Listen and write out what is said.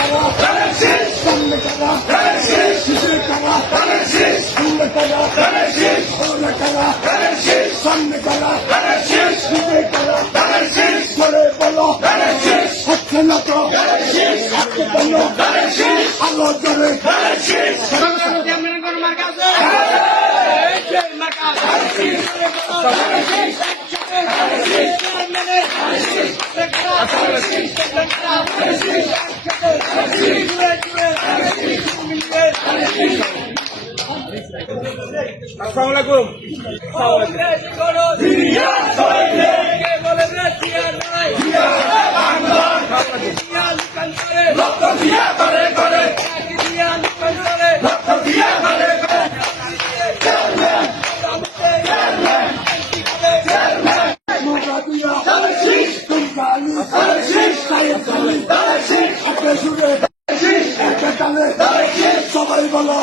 करा सामने करा पीछे करा सामने करा और करा सामने करा पीछे करा করে বলো হচ্ছে না তো হাতে বলো আলো জোরে আসসালামু সবাই বলো